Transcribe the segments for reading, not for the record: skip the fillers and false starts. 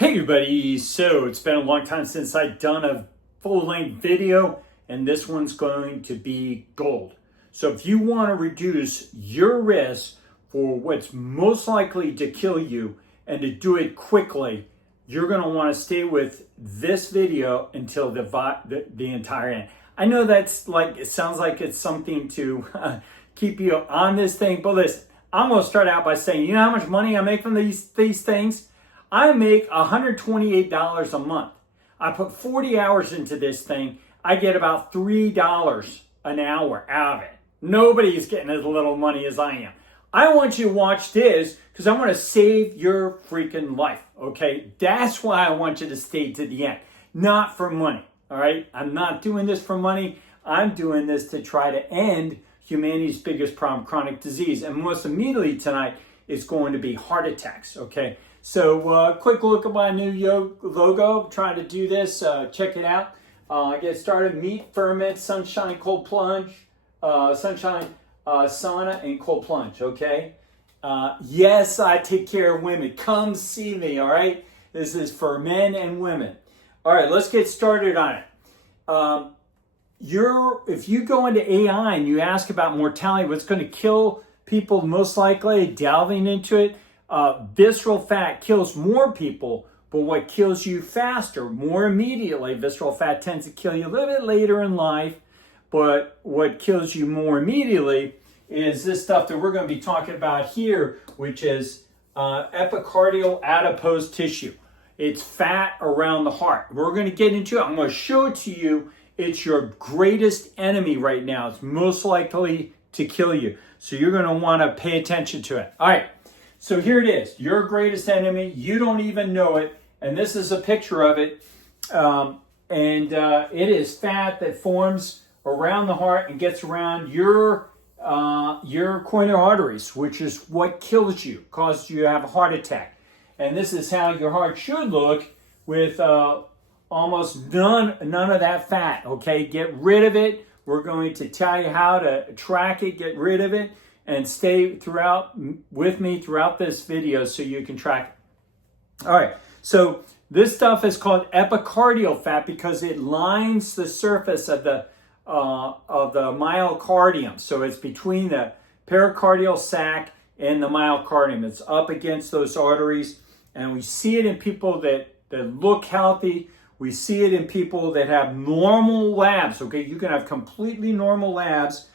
Hey everybody, so it's been a long time since I've done a full-length video, and this one's going to be gold. So if you want to reduce your risk for what's most likely to kill you and to do it quickly, you're going to want to stay with this video until the entire end. I know that's like, it sounds like it's something to keep you on this thing, but listen, I'm going to start out by saying, you know how much money I make from these things? I make $128 a month. I put 40 hours into this thing. I get about $3 an hour out of it. Nobody's getting as little money as I am. I want you to watch this because I want to save your freaking life, okay? That's why I want you to stay to the end, not for money, all right? I'm not doing this for money. I'm doing this to try to end humanity's biggest problem, chronic disease. And most immediately tonight is going to be heart attacks, okay? So quick look at my new logo. I'm trying to do this. Check it out. Get started. Meat, ferment, sunshine, cold plunge. Sunshine, sauna, and cold plunge. Okay. Yes, I take care of women. Come see me. All right. This is for men and women. All right. Let's get started on it. If you go into AI and you ask about mortality, what's going to kill people most likely, delving into it. Visceral fat kills more people, but what kills you faster, more immediately, visceral fat tends to kill you a little bit later in life, but what kills you more immediately is this stuff that we're going to be talking about here, which is epicardial adipose tissue. It's fat around the heart. We're going to get into it. I'm going to show it to you. It's your greatest enemy right now. It's most likely to kill you. So you're going to want to pay attention to it. All right. So here it is, your greatest enemy. You don't even know it. And this is a picture of it. It is fat that forms around the heart and gets around your coronary arteries, which is what kills you, causes you to have a heart attack. And this is how your heart should look with almost none of that fat, okay? Get rid of it. We're going to tell you how to track it, get rid of it. And stay with me throughout this video so you can track it. All right, so this stuff is called epicardial fat because it lines the surface of the myocardium. So it's between the pericardial sac and the myocardium. It's up against those arteries, and we see it in people that look healthy. We see it in people that have normal labs. Okay, you can have completely normal labs.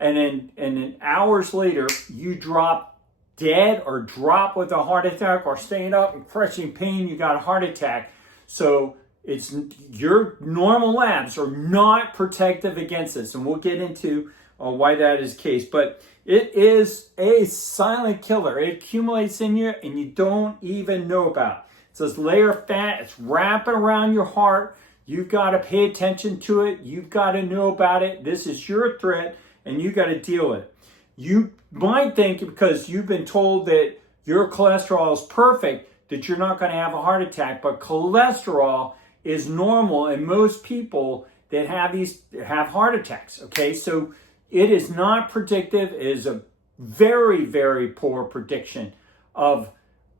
And then hours later, you drop dead or drop with a heart attack or staying up and crushing pain, you got a heart attack. So it's your normal labs are not protective against this. And we'll get into why that is the case. But it is a silent killer. It accumulates in you and you don't even know about it. It's this layer of fat. It's wrapping around your heart. You've got to pay attention to it. You've got to know about it. This is your threat. And you got to deal with it. You might think because you've been told that your cholesterol is perfect that you're not going to have a heart attack, but cholesterol is normal in most people that have heart attacks. Okay, so it is not predictive. It is a very, very poor prediction of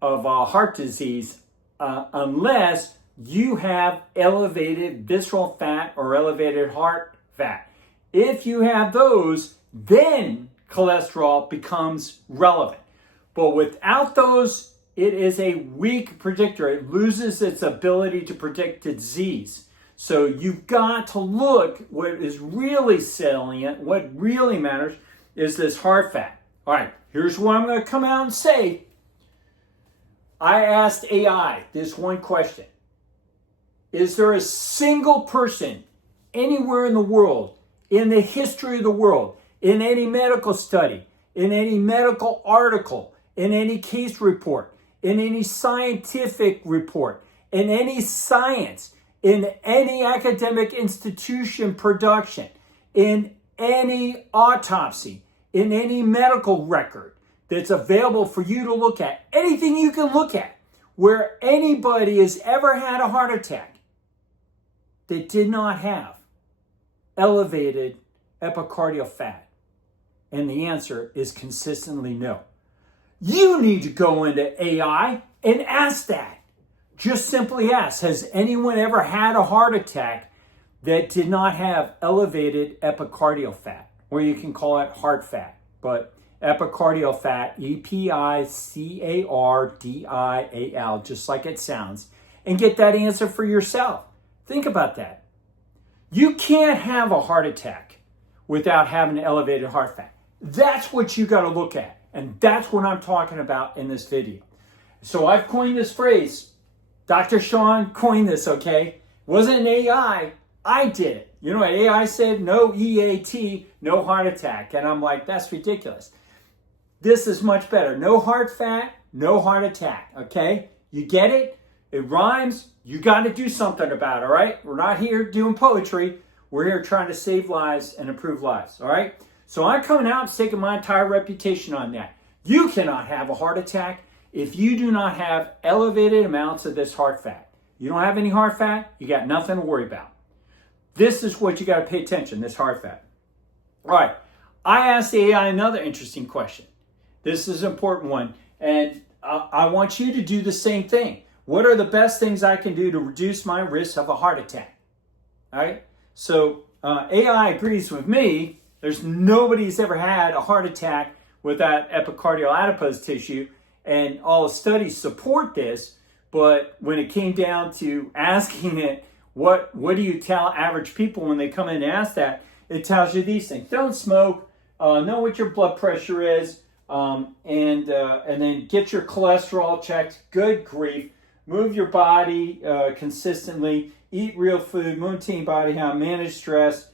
heart disease unless you have elevated visceral fat or elevated heart fat. If you have those, then cholesterol becomes relevant. But without those, it is a weak predictor. It loses its ability to predict disease. So you've got to look, what is really salient, what really matters is this heart fat. All right, here's what I'm going to come out and say. I asked AI this one question. Is there a single person anywhere in the world, in the history of the world, in any medical study, in any medical article, in any case report, in any scientific report, in any science, in any academic institution production, in any autopsy, in any medical record that's available for you to look at, anything you can look at, where anybody has ever had a heart attack that did not have elevated epicardial fat? And the answer is consistently no. You need to go into AI and ask that. just simply ask, has anyone ever had a heart attack that did not have elevated epicardial fat? Or you can call it heart fat, but epicardial fat, EPICARDIAL, just like it sounds, and get that answer for yourself. Think about that. You can't have a heart attack without having elevated heart fat. That's what you got to look at, and that's what I'm talking about in this video. So I've coined this phrase. Dr. Sean coined this, okay? It wasn't an AI. I did it. You know what AI said? No EAT, no heart attack. And I'm like, that's ridiculous. This is much better. No heart fat, no heart attack, okay? You get it? It rhymes. You got to do something about it, all right? We're not here doing poetry. We're here trying to save lives and improve lives, all right? So I'm coming out and staking my entire reputation on that. You cannot have a heart attack if you do not have elevated amounts of this heart fat. You don't have any heart fat, you got nothing to worry about. This is what you got to pay attention, this heart fat. All right, I asked the AI another interesting question. This is an important one, and I want you to do the same thing. What are the best things I can do to reduce my risk of a heart attack? All right, so AI agrees with me. There's nobody's ever had a heart attack with that epicardial adipose tissue, and all studies support this. But when it came down to asking it, what do you tell average people when they come in and ask that? It tells you these things: don't smoke, know what your blood pressure is, and then get your cholesterol checked. Good grief! Move your body consistently. Eat real food. Maintain body health. Manage stress.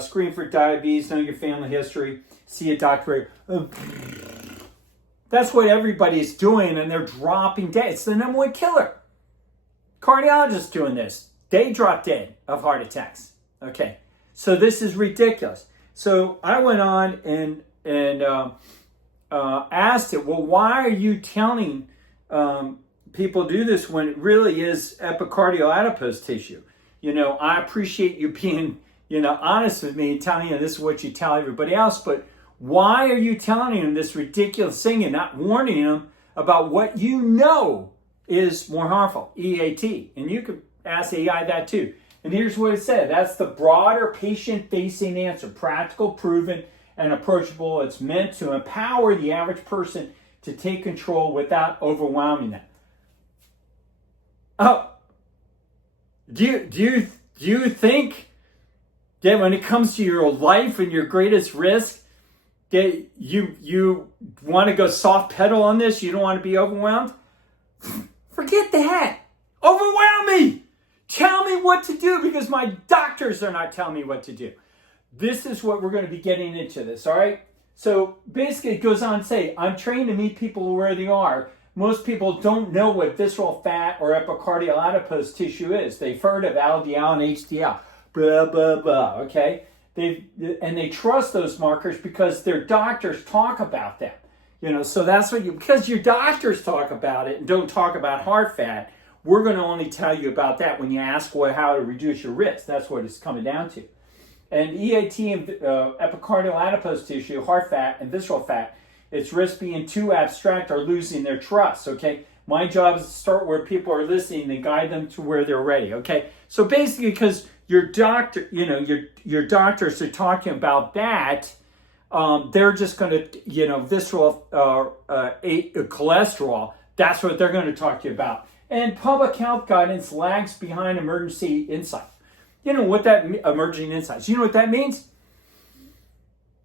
Screen for diabetes. Know your family history. See a doctor. That's what everybody's doing, and they're dropping dead. It's the number one killer. Cardiologists doing this. They drop dead of heart attacks. Okay, so this is ridiculous. So I went on and asked it, well, why are you telling people do this when it really is epicardial adipose tissue? You know, I appreciate you being, honest with me and telling you this is what you tell everybody else, but why are you telling them this ridiculous thing and not warning them about what you know is more harmful, EAT? And you could ask AI that too. And here's what it said. That's the broader patient-facing answer. Practical, proven, and approachable. It's meant to empower the average person to take control without overwhelming them. Oh, do you think that when it comes to your life and your greatest risk, that you want to go soft pedal on this? You don't want to be overwhelmed? Forget that. Overwhelm me. Tell me what to do, because my doctors are not telling me what to do. This is what we're going to be getting into this, all right? So basically it goes on to say, I'm trained to meet people where they are. Most people don't know what visceral fat or epicardial adipose tissue is. They've heard of LDL and HDL, blah, blah, blah, okay? They trust those markers because their doctors talk about them. So that's what because your doctors talk about it and don't talk about heart fat, we're going to only tell you about that when you ask how to reduce your risk. That's what it's coming down to. And EAT and epicardial adipose tissue, heart fat, and visceral fat, its risk being too abstract or losing their trust, okay? My job is to start where people are listening and guide them to where they're ready, okay? So basically, because your doctor, your doctors are talking about that, they're just going to, visceral cholesterol, that's what they're going to talk to you about. And public health guidance lags behind emergency insight. You know what that emerging insights? You know what that means?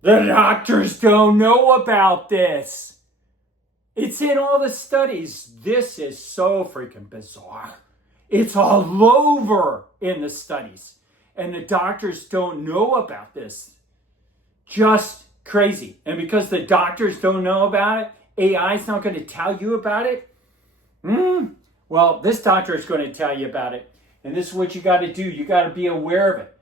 The doctors don't know about this. It's in all the studies. This is so freaking bizarre. It's all over in the studies. And the doctors don't know about this. Just crazy. And because the doctors don't know about it, AI is not going to tell you about it. Well, this doctor is going to tell you about it. And this is what you got to do. You got to be aware of it.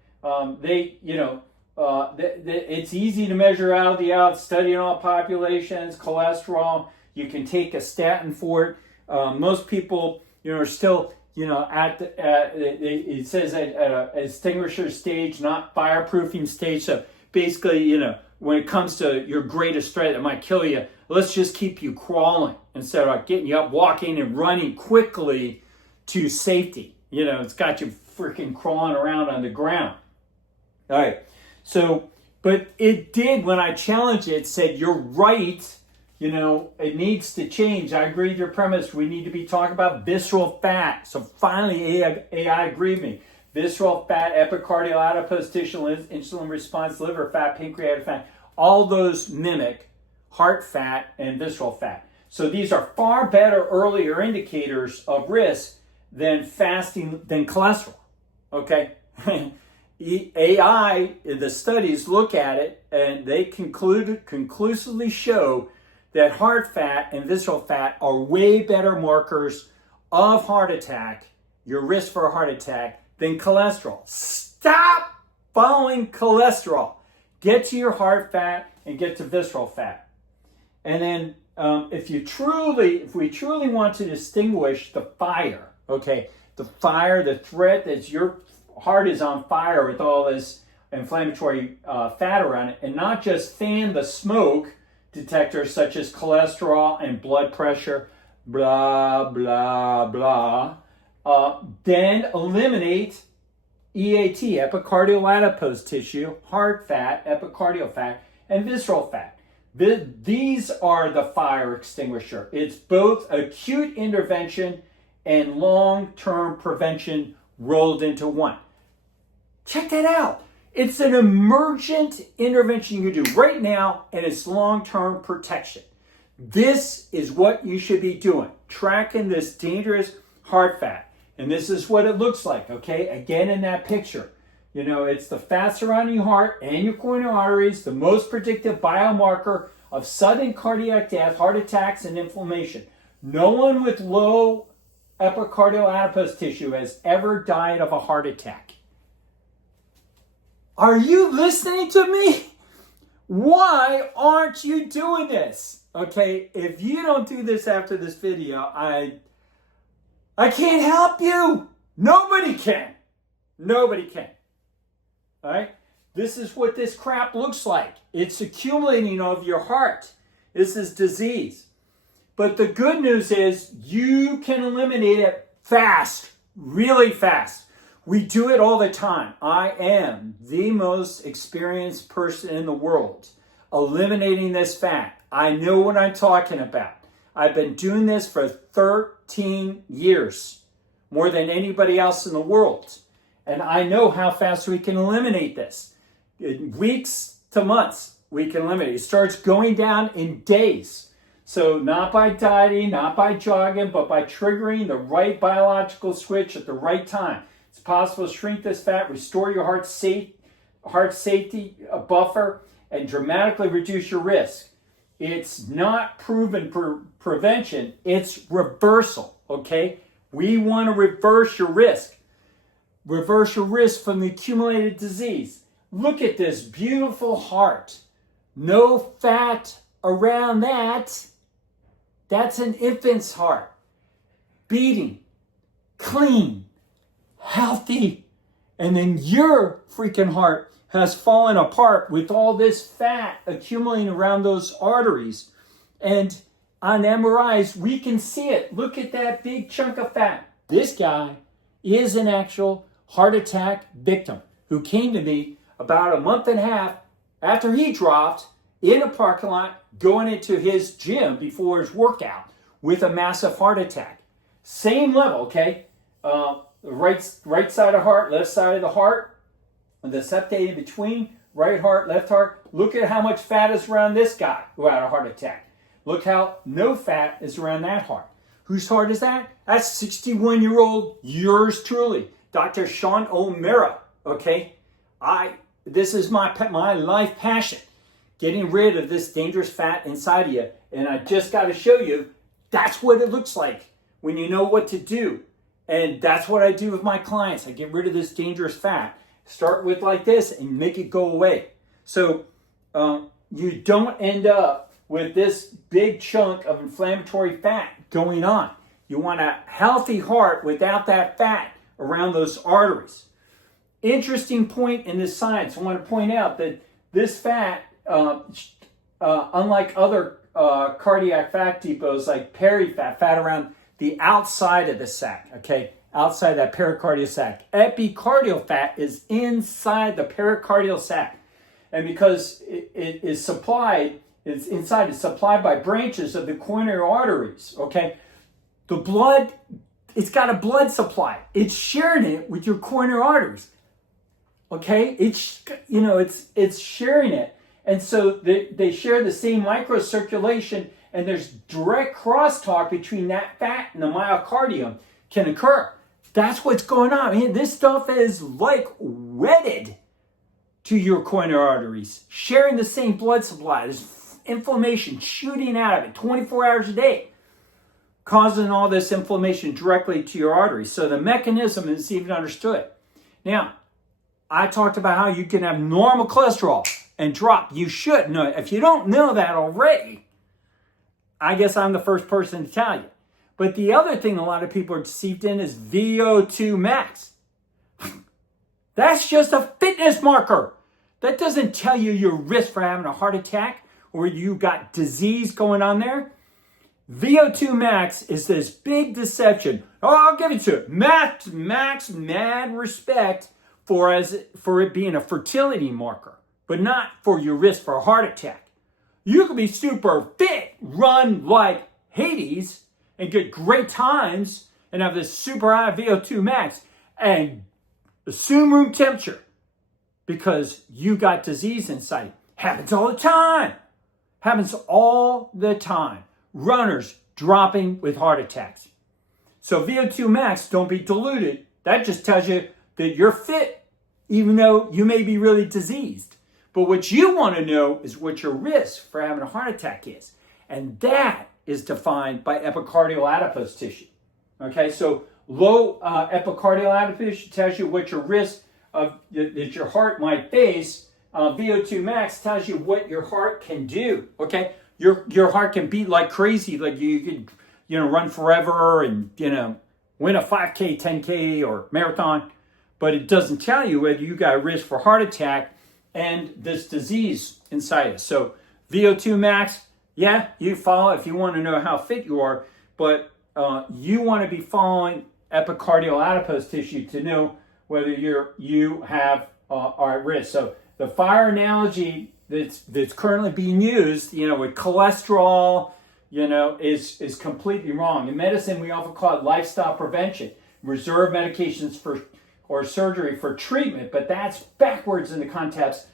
It's easy to measure LDL, studying all populations, cholesterol. You can take a statin for it. Most people, are still, it says at a extinguisher stage, not fireproofing stage. So basically, when it comes to your greatest threat that might kill you, let's just keep you crawling instead of getting you up, walking and running quickly to safety. You know, it's got you freaking crawling around on the ground. All right. So, but it did, when I challenged it, it said, you're right. You know, it needs to change. I agree with your premise. We need to be talking about visceral fat. So finally, AI agreed with me. Visceral fat, epicardial adipose tissue, insulin response, liver fat, pancreatic fat, all those mimic heart fat and visceral fat. So these are far better earlier indicators of risk than fasting, than cholesterol. Okay? AI, the studies look at it and they conclusively show that heart fat and visceral fat are way better markers of heart attack, your risk for a heart attack, than cholesterol. Stop following cholesterol. Get to your heart fat and get to visceral fat. And then if we truly want to distinguish the fire, okay, the fire, the threat that your heart is on fire with all this inflammatory fat around it, and not just fan the smoke detectors such as cholesterol and blood pressure, blah, blah, blah, then eliminate EAT, epicardial adipose tissue, heart fat, epicardial fat, and visceral fat. These are the fire extinguisher. It's both acute intervention and long-term prevention rolled into one. Check that out. It's an emergent intervention you can do right now, and it's long-term protection. This is what you should be doing, tracking this dangerous heart fat. And this is what it looks like, okay? Again, in that picture. You know, it's the fat surrounding your heart and your coronary arteries, the most predictive biomarker of sudden cardiac death, heart attacks, and inflammation. No one with low epicardial adipose tissue has ever died of a heart attack. Are you listening to me? Why aren't you doing this? Okay, if you don't do this after this video, I can't help you. Nobody can. Nobody can. All right? This is what this crap looks like. It's accumulating over your heart. This is disease. But the good news is you can eliminate it fast, really fast. We do it all the time. I am the most experienced person in the world eliminating this fat. I know what I'm talking about. I've been doing this for 13 years, more than anybody else in the world. And I know how fast we can eliminate this. In weeks to months, we can eliminate it. It starts going down in days. So not by dieting, not by jogging, but by triggering the right biological switch at the right time. It's possible to shrink this fat, restore your heart safety buffer, and dramatically reduce your risk. It's not proven prevention, it's reversal, okay? We want to reverse your risk. Reverse your risk from the accumulated disease. Look at this beautiful heart. No fat around that. That's an infant's heart. Beating, clean, healthy. And then your freaking heart has fallen apart with all this fat accumulating around those arteries. And on MRIs, we can see it. Look at that big chunk of fat. This guy is an actual heart attack victim who came to me about a month and a half after he dropped in a parking lot going into his gym before his workout with a massive heart attack. Same level, okay? Right side of heart, left side of the heart, the septate in between, right heart, left heart. Look at how much fat is around this guy who had a heart attack. Look how no fat is around that heart. Whose heart is that? That's 61-year-old, yours truly, Dr. Sean O'Mara, okay? This is my life passion, getting rid of this dangerous fat inside of you. And I just got to show you, that's what it looks like when you know what to do. And that's what I do with my clients. I get rid of this dangerous fat. Start with like this and make it go away. So you don't end up with this big chunk of inflammatory fat going on. You want a healthy heart without that fat around those arteries. Interesting point in this science. I want to point out that this fat, unlike other cardiac fat depots like perifat, fat around the outside of the sac, okay? outside that pericardial sac. Epicardial fat is inside the pericardial sac. And because it is supplied, it's inside, it's supplied by branches of the coronary arteries, okay? The blood, it's got a blood supply. It's sharing it with your coronary arteries, okay? It's sharing it. And so they share the same microcirculation, and there's direct crosstalk between that fat and the myocardium can occur. That's what's going on. I mean, this stuff is like wedded to your coronary arteries, sharing the same blood supply. There's inflammation shooting out of it 24 hours a day, causing all this inflammation directly to your arteries. So the mechanism is even understood. Now, I talked about how you can have normal cholesterol and drop. You should know. If you don't know that already, I guess I'm the first person to tell you. But the other thing a lot of people are deceived in is VO2 max. That's just a fitness marker. That doesn't tell you your risk for having a heart attack or you got disease going on there. VO2 max is this big deception. Oh, I'll give it to it. Max, mad respect for it being a fertility marker, but not for your risk for a heart attack. You could be super fit, run like Hades, and get great times and have this super high VO2 max and assume room temperature because you got disease inside. Happens all the time. Happens all the time. Runners dropping with heart attacks. So VO2 max, don't be deluded. That just tells you that you're fit, even though you may be really diseased. But what you want to know is what your risk for having a heart attack is. And that is defined by epicardial adipose tissue. Okay, so low epicardial adipose tissue tells you what your risk of that your heart might face. VO2 max tells you what your heart can do. Okay, your heart can beat like crazy, like you could run forever and win a 5K, 10K or marathon, but it doesn't tell you whether you got a risk for heart attack and this disease inside it. So VO2 max, yeah, you follow if you want to know how fit you are, but you want to be following epicardial adipose tissue to know whether you are at risk. So the fire analogy that's currently being used, with cholesterol, is completely wrong. In medicine, we often call it lifestyle prevention, reserve medications or surgery for treatment, but that's backwards in the context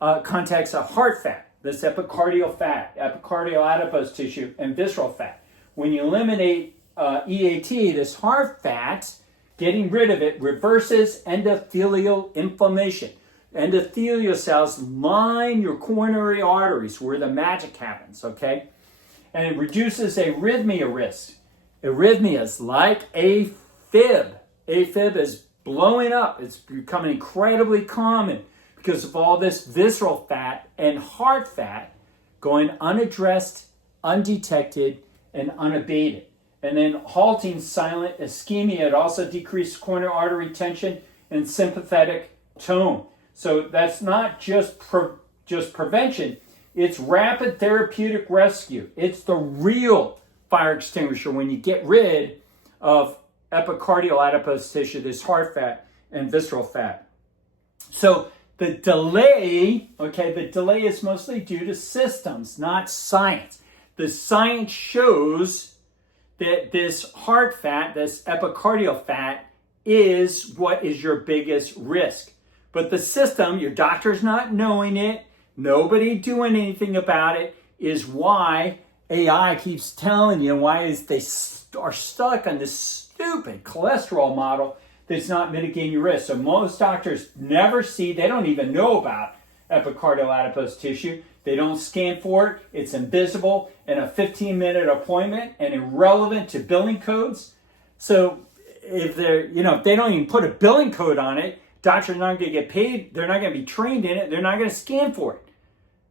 of heart fat. This epicardial fat, epicardial adipose tissue, and visceral fat. When you eliminate EAT, this heart fat, getting rid of it reverses endothelial inflammation. Endothelial cells line your coronary arteries where the magic happens, okay? And it reduces arrhythmia risk. Arrhythmias like AFib. AFib is blowing up. It's becoming incredibly common because of all this visceral fat and heart fat going unaddressed, undetected, and unabated. And then halting silent ischemia. It also decreases coronary artery tension and sympathetic tone. So that's not just prevention. It's rapid therapeutic rescue. It's the real fire extinguisher when you get rid of epicardial adipose tissue, this heart fat and visceral fat. So the delay is mostly due to systems, not science. The science shows that this heart fat, this epicardial fat, is what is your biggest risk. But the system, your doctor's not knowing it, nobody doing anything about it, is why AI keeps telling you why they are stuck on this stupid cholesterol model that's not mitigating your risk. So most doctors never see, they don't even know about epicardial adipose tissue. They don't scan for it. It's invisible in a 15-minute appointment and irrelevant to billing codes. So if they don't even put a billing code on it, doctors are not going to get paid. They're not going to be trained in it. They're not going to scan for it.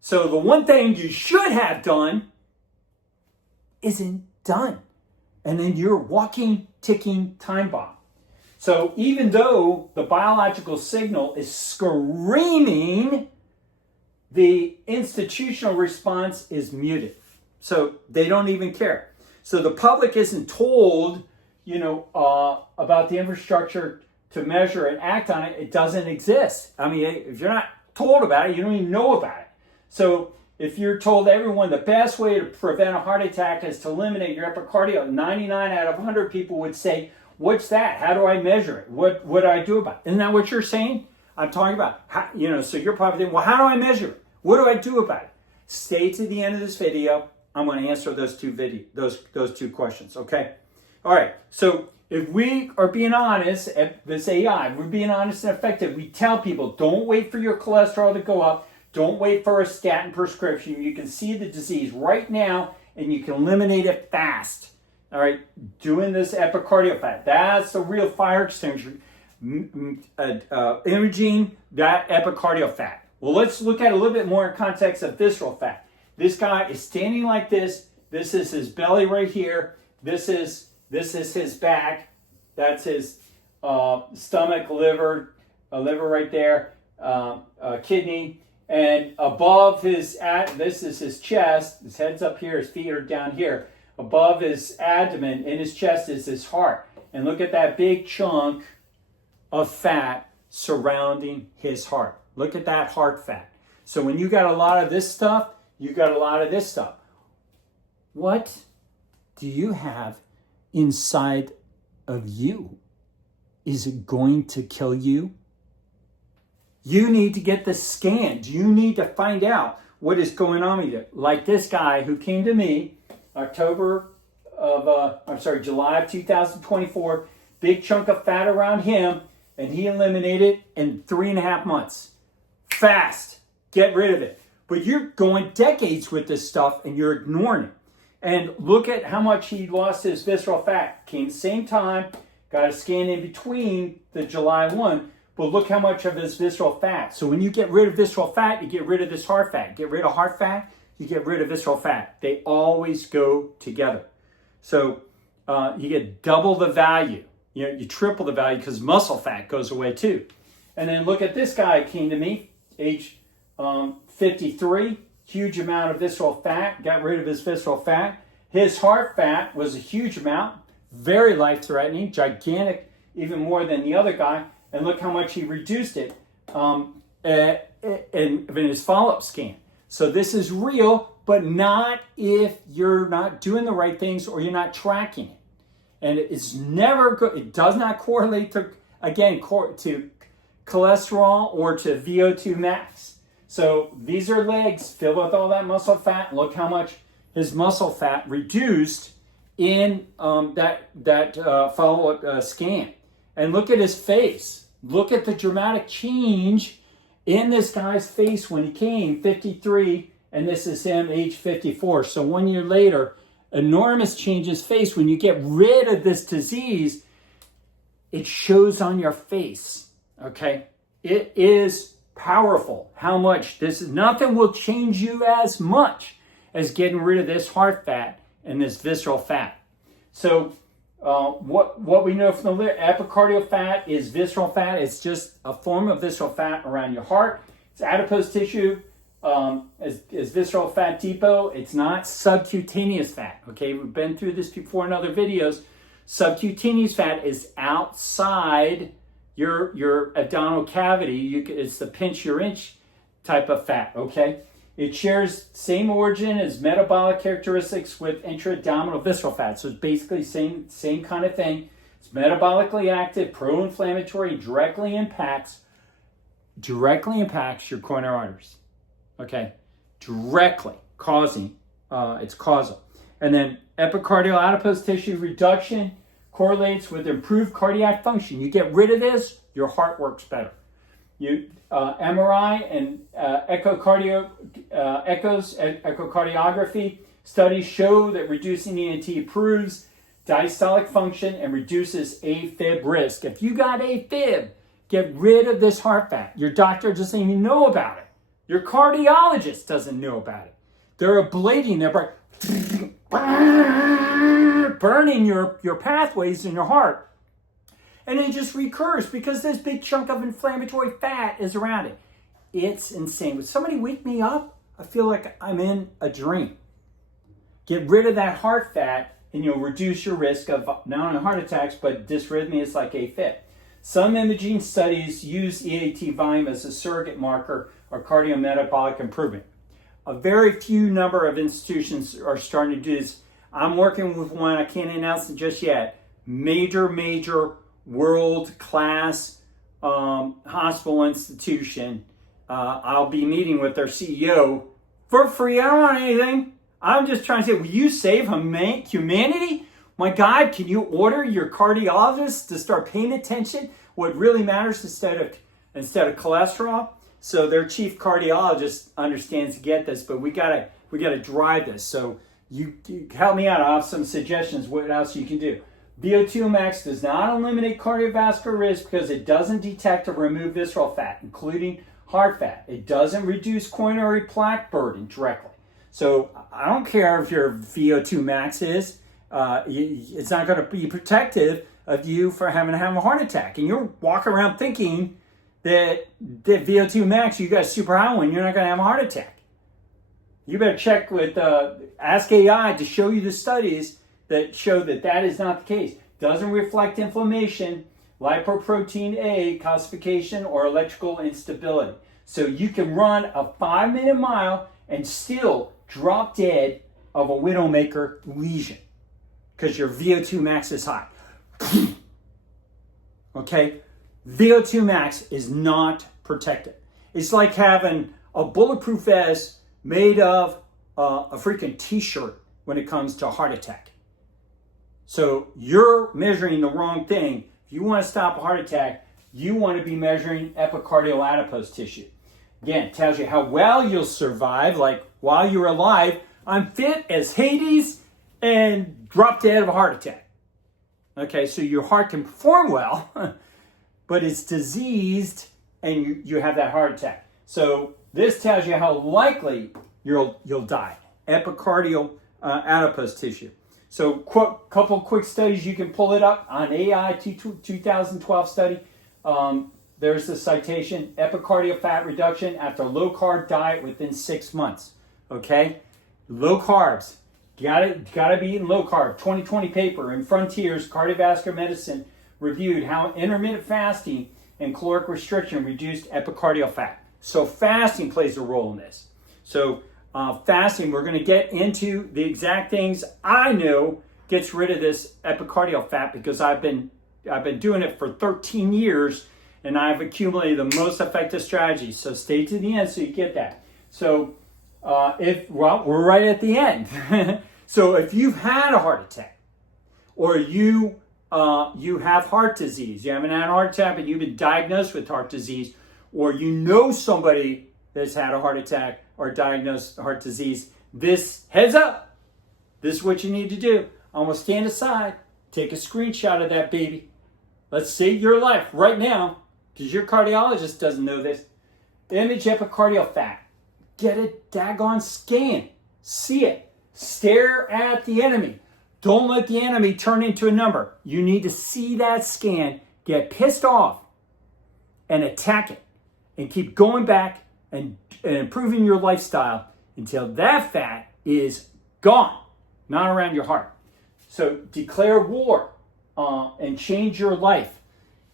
So the one thing you should have done isn't done. And then you're walking, ticking time bomb. So even though the biological signal is screaming, the institutional response is muted. So they don't even care. So the public isn't told, about the infrastructure to measure and act on it, it doesn't exist. I mean, if you're not told about it, you don't even know about it. So if you're told everyone the best way to prevent a heart attack is to eliminate your epicardial, 99 out of 100 people would say, what's that? How do I measure it? What do I do about it? Isn't that what you're saying? I'm talking about, so you're probably thinking, well, how do I measure it? What do I do about it? Stay to the end of this video. I'm going to answer those two questions, okay? All right, so if we are being honest at this AI, we're being honest and effective. We tell people, don't wait for your cholesterol to go up. Don't wait for a statin prescription. You can see the disease right now, and you can eliminate it fast. All right, doing this epicardial fat. That's the real fire extinguisher. Imaging that epicardial fat. Well, let's look at a little bit more in context of visceral fat. This guy is standing like this. This is his belly right here. This is his back. That's his stomach, liver right there, kidney. And above this is his chest. His head's up here, his feet are down here. Above his abdomen, in his chest, is his heart. And look at that big chunk of fat surrounding his heart. Look at that heart fat. So when you got a lot of this stuff, you got a lot of this stuff. What do you have inside of you? Is it going to kill you? You need to get this scanned. You need to find out what is going on with you. Like this guy who came to me July of 2024, big chunk of fat around him, and he eliminated in 3.5 months. Fast. Get rid of it. But you're going decades with this stuff and you're ignoring it. And look at how much he lost his visceral fat. Came the same time, got a scan in between the July 1, but look how much of his visceral fat. So when you get rid of visceral fat, you get rid of this heart fat. Get rid of heart fat, you get rid of visceral fat. They always go together. So you get double the value. You triple the value because muscle fat goes away too. And then look at this guy came to me, age 53, huge amount of visceral fat, got rid of his visceral fat. His heart fat was a huge amount, very life-threatening, gigantic, even more than the other guy. And look how much he reduced it in his follow-up scan. So this is real, but not if you're not doing the right things or you're not tracking it. And it's never good. It does not correlate to cholesterol or to VO2 max. So these are legs filled with all that muscle fat. Look how much his muscle fat reduced in that follow-up scan. And look at his face. Look at the dramatic change in this guy's face when he came, 53, and this is him, age 54. So 1 year later, enormous change in his face. When you get rid of this disease, it shows on your face, okay? It is powerful how much nothing will change you as much as getting rid of this heart fat and this visceral fat. So what we know from the epicardial fat is visceral fat. It's just a form of visceral fat around your heart. It's adipose tissue, is visceral fat depot. It's not subcutaneous fat. Okay, we've been through this before in other videos. Subcutaneous fat is outside your abdominal cavity. It's the pinch your inch type of fat. Okay. It shares same origin as metabolic characteristics with intra-abdominal visceral fat. So it's basically same kind of thing. It's metabolically active, pro-inflammatory, directly impacts your coronary arteries. Okay, directly causing, it's causal. And then epicardial adipose tissue reduction correlates with improved cardiac function. You get rid of this, your heart works better. MRI and echocardiography studies show that reducing ENT improves diastolic function and reduces AFib risk. If you got AFib, get rid of this heart fat. Your doctor doesn't even know about it. Your cardiologist doesn't know about it. They're ablating, they're burning your pathways in your heart. And it just recurs because this big chunk of inflammatory fat is around it. It's insane. Would somebody wake me up? I feel like I'm in a dream. Get rid of that heart fat and you'll reduce your risk of not only heart attacks, but dysrhythmias like AFib. Some imaging studies use EAT volume as a surrogate marker of cardiometabolic improvement. A very few number of institutions are starting to do this. I'm working with one, I can't announce it just yet, major world-class hospital institution. I'll be meeting with their CEO for free. I don't want anything. I'm just trying to say, will you save humanity? My God, can you order your cardiologist to start paying attention what really matters instead of cholesterol? So their chief cardiologist understands to get this, but we gotta drive this. So you help me out. I have some suggestions what else you can do. VO2 max does not eliminate cardiovascular risk because it doesn't detect or remove visceral fat, including heart fat. It doesn't reduce coronary plaque burden directly. So I don't care if your VO2 max is, it's not going to be protective of you for having to have a heart attack. And you're walking around thinking that VO2 max, you got super high one, you're not going to have a heart attack. You better check with Ask AI to show you the studies that show that that is not the case. Doesn't reflect inflammation, lipoprotein A calcification, or electrical instability. So you can run a 5-minute mile and still drop dead of a widowmaker lesion because your VO2 max is high. Okay? VO2 max is not protected. It's like having a bulletproof vest made of a freaking t-shirt when it comes to a heart attack. So you're measuring the wrong thing. If you want to stop a heart attack, you want to be measuring epicardial adipose tissue. Again, it tells you how well you'll survive, like while you're alive, I'm fit as Hades and drop dead of a heart attack. Okay, so your heart can perform well, but it's diseased and you have that heart attack. So this tells you how likely you'll die. Epicardial adipose tissue. So couple quick studies, you can pull it up on AI 2012 study. There's the citation, epicardial fat reduction after low carb diet within 6 months. Okay, low carbs, gotta be eating low carb. 2020 paper in Frontiers Cardiovascular Medicine reviewed how intermittent fasting and caloric restriction reduced epicardial fat. So fasting plays a role in this. So fasting, we're going to get into the exact things I know gets rid of this epicardial fat because I've been doing it for 13 years and I've accumulated the most effective strategies. So stay to the end so you get that. So we're right at the end. So if you've had a heart attack or you have heart disease, you haven't had a heart attack but you've been diagnosed with heart disease, or you know somebody that's had a heart attack or diagnosed heart disease, this heads up, this is what you need to do. I'm going to stand aside, take a screenshot of that baby. Let's save your life right now because your cardiologist doesn't know this. Image epicardial fat. Get a daggone scan. See it. Stare at the enemy. Don't let the enemy turn into a number. You need to see that scan, get pissed off, and attack it. And keep going back and improving your lifestyle until that fat is gone, not around your heart. So declare war and change your life.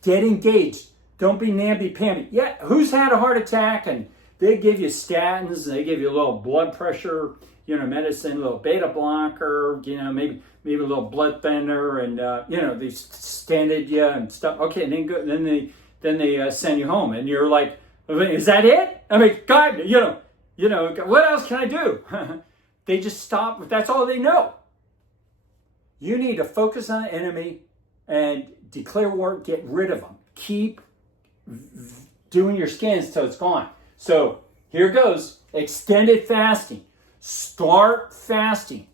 Get engaged. Don't be namby-pamby. Yeah, who's had a heart attack and they give you statins, and they give you a little blood pressure, medicine, a little beta blocker, maybe a little blood thinner, and they stented you and stuff. Okay, and then they send you home, and you're like, is that it? I mean, God, what else can I do? They just stop. That's all they know. You need to focus on the enemy and declare war, get rid of them. Keep doing your scans till it's gone. So here goes. Extended fasting. Start fasting.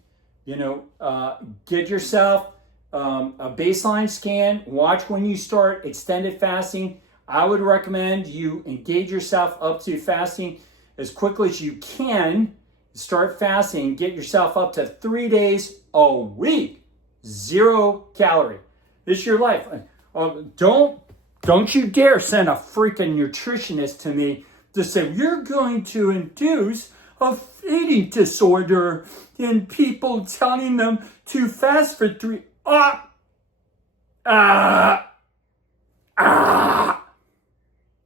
Get yourself a baseline scan. Watch when you start extended fasting. I would recommend you engage yourself up to fasting as quickly as you can. Start fasting. Get yourself up to 3 days a week. 0 calorie. This is your life. Don't you dare send a freaking nutritionist to me to say, you're going to induce of eating disorder and people telling them to fast for 3.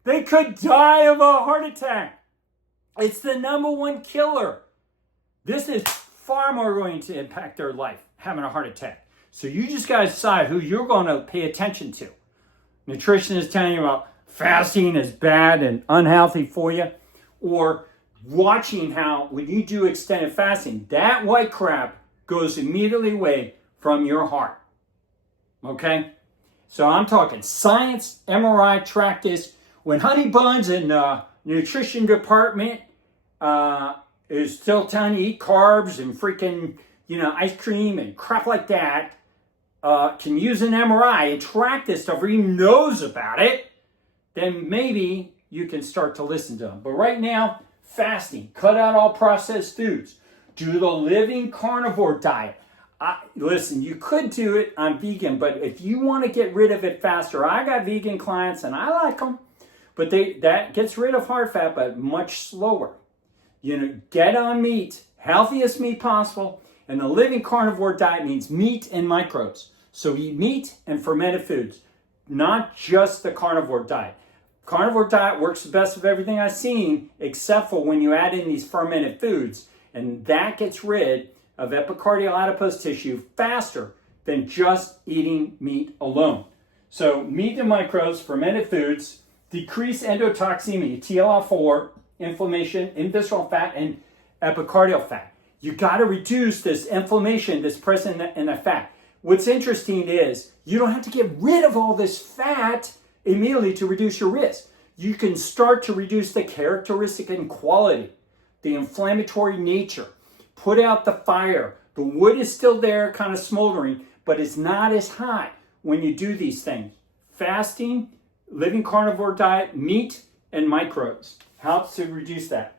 They could die of a heart attack. It's the #1 killer. This is far more going to impact their life, having a heart attack. So you just got to decide who you're going to pay attention to. Nutrition is telling you about fasting is bad and unhealthy for you, or watching how when you do extended fasting, that white crap goes immediately away from your heart. Okay? So I'm talking science, MRI, track this. When Honey Buns in the nutrition department is still telling you eat carbs and freaking, ice cream and crap like that, can use an MRI and track this stuff, or he knows about it, then maybe you can start to listen to them. But right now, fasting, cut out all processed foods, do the living carnivore diet. Listen, you could do it on vegan, but if you want to get rid of it faster, I got vegan clients and I like them, but that gets rid of heart fat, but much slower. Get on meat, healthiest meat possible, and the living carnivore diet means meat and microbes. So eat meat and fermented foods, not just the carnivore diet. Carnivore diet works the best of everything I've seen, except for when you add in these fermented foods, and that gets rid of epicardial adipose tissue faster than just eating meat alone. So meat and microbes, fermented foods, decrease endotoxemia, TLR4, inflammation in visceral fat and epicardial fat. You got to reduce this inflammation that's present in the fat. What's interesting is you don't have to get rid of all this fat immediately to reduce your risk. You can start to reduce the characteristic and quality, the inflammatory nature. Put out the fire. The wood is still there, kind of smoldering, but it's not as hot when you do these things. Fasting, living carnivore diet, meat, and microbes helps to reduce that.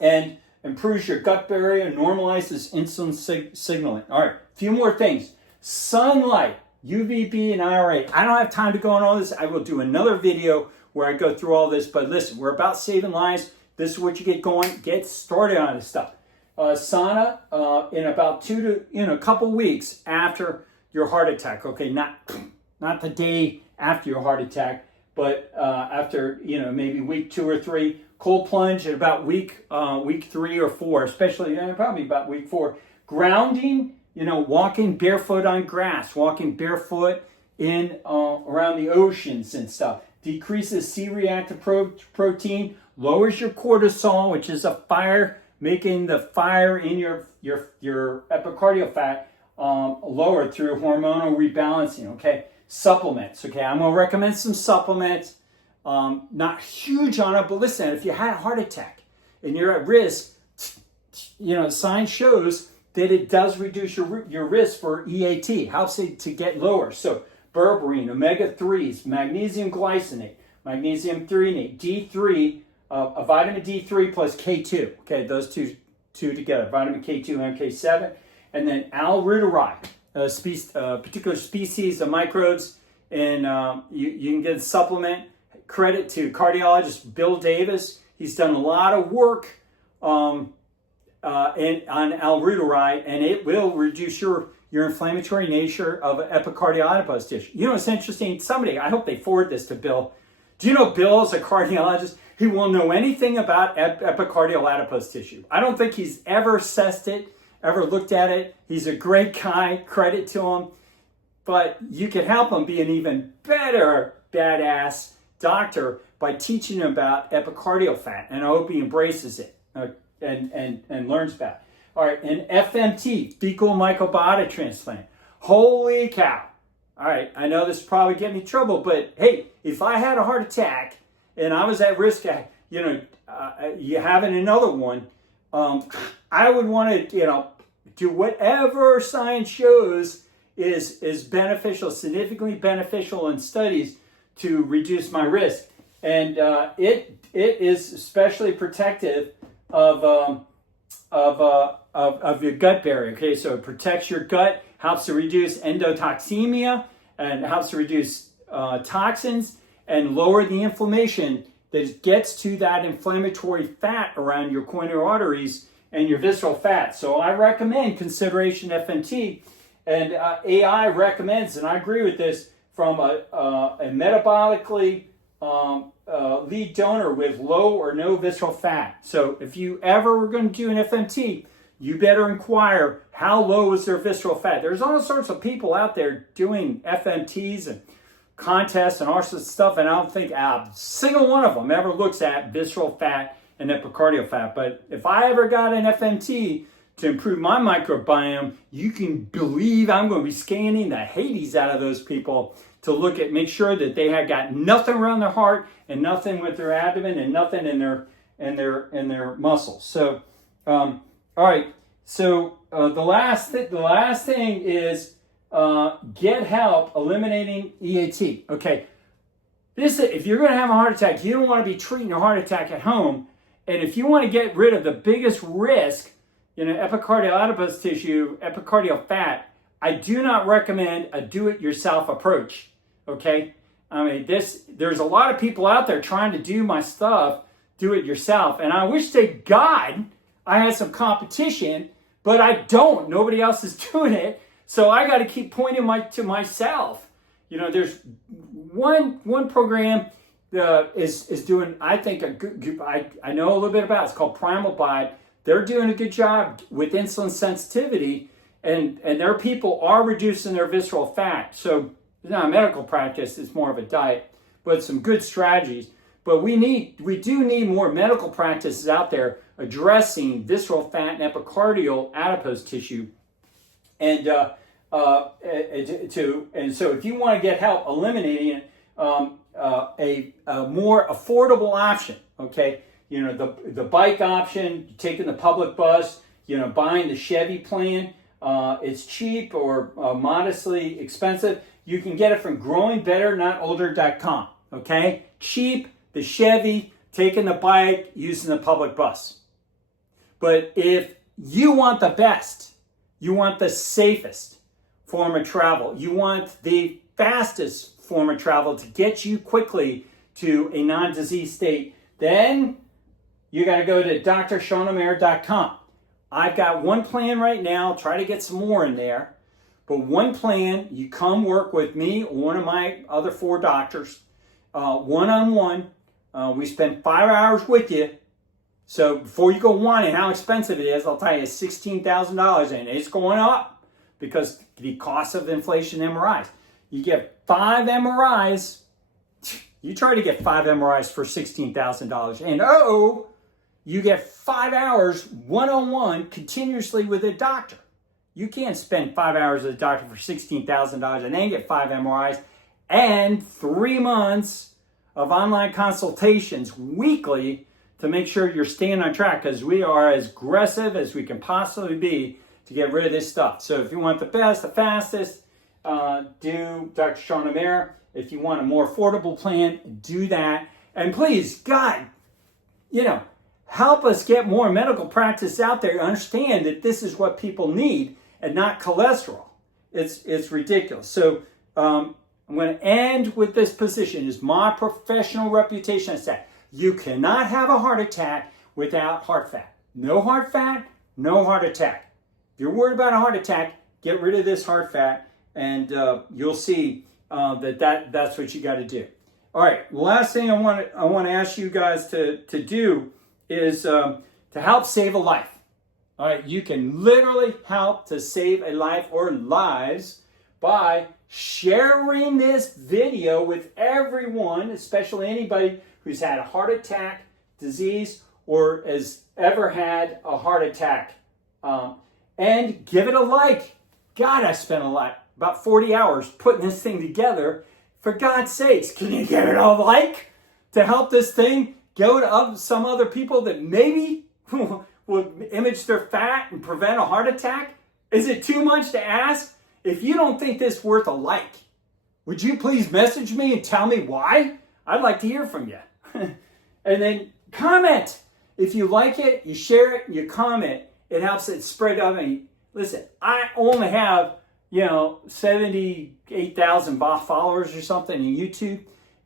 And improves your gut barrier, normalizes insulin signaling. All right, a few more things. Sunlight, UVB and IRA. I don't have time to go on all this. I will do another video where I go through all this, but listen, we're about saving lives. This is what you get going. Get started on this stuff. Sauna in about a couple weeks after your heart attack. Okay, not the day after your heart attack, but after maybe week 2 or 3. Cold plunge at about week 3 or 4, especially probably about week 4. Grounding, walking barefoot on grass, walking barefoot in around the oceans and stuff. Decreases C-reactive protein, lowers your cortisol, which is a fire, making the fire in your epicardial fat lower through hormonal rebalancing. Okay, supplements. Okay, I'm gonna recommend some supplements. Not huge on it, but listen, if you had a heart attack and you're at risk, science shows that it does reduce your risk for EAT, helps it to get lower. So berberine, omega-3s, magnesium glycinate, magnesium threonate, D3, vitamin D3 plus K2. Okay, those two together, vitamin K2 and K7, and then alruteride, a particular species of microbes, and you can get a supplement. Credit to cardiologist Bill Davis. He's done a lot of work on alruteride, and it will reduce your inflammatory nature of epicardial adipose tissue. It's interesting. I hope they forward this to Bill. Do you know Bill is a cardiologist? He won't know anything about epicardial adipose tissue. I don't think he's ever assessed it, ever looked at it. He's a great guy. Credit to him. But you can help him be an even better badass doctor by teaching him about epicardial fat, and I hope he embraces it and learns about it. All right, and FMT, fecal microbiota transplant. Holy cow. All right, I know this probably get me in trouble, but hey, if I had a heart attack and I was at risk, you having another one, I would want to, do whatever science shows is beneficial, significantly beneficial in studies to reduce my risk, and it is especially protective of your gut barrier. Okay, so it protects your gut, helps to reduce endotoxemia, and helps to reduce toxins and lower the inflammation that gets to that inflammatory fat around your coronary arteries and your visceral fat. So I recommend consideration FMT, and AI recommends, and I agree with this, from a metabolically lead donor with low or no visceral fat. So if you ever were going to do an FMT, you better inquire how low is their visceral fat. There's all sorts of people out there doing FMTs and contests and all sorts of stuff, and I don't think a single one of them ever looks at visceral fat and epicardial fat. But if I ever got an FMT to improve my microbiome, you can believe I'm going to be scanning the Hades out of those people to make sure that they have got nothing around their heart and nothing with their abdomen and nothing in their muscles. So, all right. So the last thing is get help eliminating EAT. Okay. If you're going to have a heart attack, you don't want to be treating a heart attack at home. And if you want to get rid of the biggest risk, epicardial adipose tissue, epicardial fat, I do not recommend a do-it-yourself approach. Okay, I mean there's a lot of people out there trying to do my stuff, do it yourself, and I wish to God I had some competition, but I don't. Nobody else is doing it, so I got to keep pointing to myself. There's one program is doing, I think, a good. I know a little bit about it. It's called Primal Bide. They're doing a good job with insulin sensitivity, and their people are reducing their visceral fat. So it's not a medical practice, it's more of a diet, but some good strategies. But we do need more medical practices out there addressing visceral fat and epicardial adipose tissue. And so if you want to get help eliminating it, a more affordable option, okay? The bike option, taking the public bus, buying the Chevy plan. It's cheap or modestly expensive. You can get it from growingbetternotolder.com. Okay? Cheap, the Chevy, taking the bike, using the public bus. But if you want the best, you want the safest form of travel, you want the fastest form of travel to get you quickly to a non-disease state, then you got to go to drshawnamare.com. I've got one plan right now, try to get some more in there. But one plan, you come work with me or one of my other 4 doctors, one-on-one. We spend 5 hours with you. So before you go whining how expensive it is, I'll tell you it's $16,000 and it's going up because the cost of inflation MRIs. You get 5 MRIs. You try to get 5 MRIs for $16,000 and you get 5 hours one-on-one continuously with a doctor. You can't spend 5 hours with a doctor for $16,000 and then get 5 MRIs and 3 months of online consultations weekly to make sure you're staying on track, because we are as aggressive as we can possibly be to get rid of this stuff. So if you want the best, the fastest, do Dr. Shawn Amare. If you want a more affordable plan, do that. And please, God, help us get more medical practice out there. Understand that this is what people need and not cholesterol. It's ridiculous. So I'm going to end with this position. Is my professional reputation is that you cannot have a heart attack without heart fat. No heart fat, no heart attack. If you're worried about a heart attack, get rid of this heart fat, and you'll see that's what you got to do. All right. Last thing I want to ask you guys to do is to help save a life. All right, you can literally help to save a life or lives by sharing this video with everyone, especially anybody who's had a heart attack, disease, or has ever had a heart attack. And give it a like. God, I spent about 40 hours putting this thing together. For God's sakes, can you give it a like to help this thing go to some other people that maybe will image their fat and prevent a heart attack? Is it too much to ask? If you don't think this is worth a like, would you please message me and tell me why? I'd like to hear from you. And then comment. If you like it, you share it, you comment. It helps it spread out. Listen, I only have 78,000 followers or something on YouTube.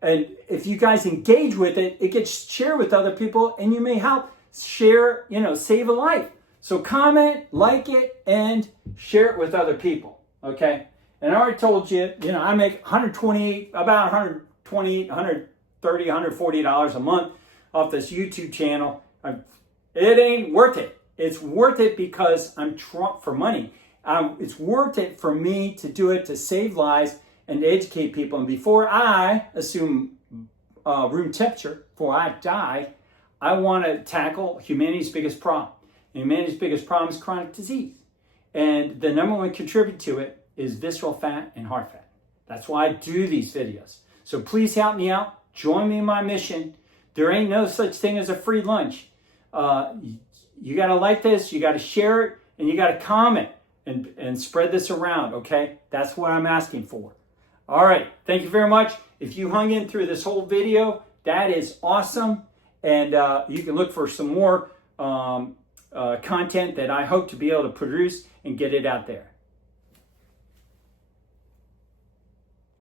And if you guys engage with it, it gets shared with other people, and you may help share, save a life. So comment, like it, and share it with other people, okay? And I already told you, I make about $130, $140 a month off this YouTube channel. It ain't worth it. It's worth it because I'm for money. It's worth it for me to do it to save lives and to educate people. And before I assume room temperature, before I die, I want to tackle humanity's biggest problem. And humanity's biggest problem is chronic disease. And the number one contributor to it is visceral fat and heart fat. That's why I do these videos. So please help me out. Join me in my mission. There ain't no such thing as a free lunch. You got to like this, you got to share it, and you got to comment and spread this around, okay? That's what I'm asking for. All right, thank you very much. If you hung in through this whole video, that is awesome. And you can look for some more content that I hope to be able to produce and get it out there.